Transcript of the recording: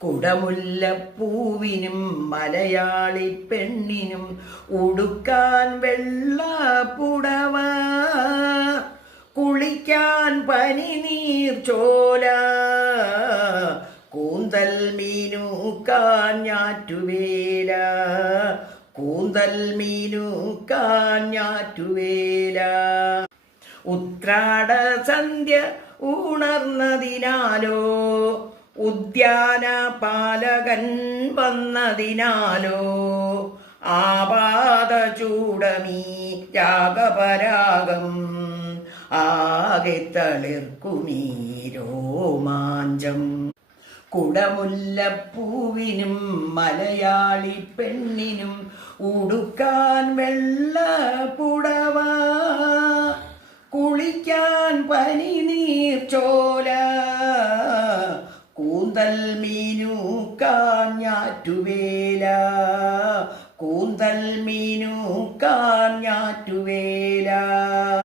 കുടമുല്ലപ്പൂവിനും മലയാളി പെണ്ണിനും ഉടുക്കാൻ വെള്ള പുടവ, കുളിക്കാൻ പനിനീർ ചോല, കൂന്തൽ മീനൂക്കാൻ ഞാറ്റുവേല, കൂന്തൽ മീനൂക്കാൻ ഞാറ്റുവേല. ഉത്രാട സന്ധ്യ ഉണർന്നതിനാലോ, ഉദ്യാന പാലകൻ വന്നതിനാലോ, ആപാദ ചൂടമീ രാഗപരാഗം ആകെ തളിർക്കുമീ രോമാഞ്ചം. കുടമുല്ലപ്പൂവിനും മലയാളി പെണ്ണിനും ഉടുക്കാൻ വെള്ള പുടവ, കുളിക്കാൻ പനിനീർ ചോല, കൂന്തൽ മീനൂക്കാൻ ഞാറ്റുവേല, കൂന്തൽ മീനൂക്കാൻ ഞാറ്റുവേല.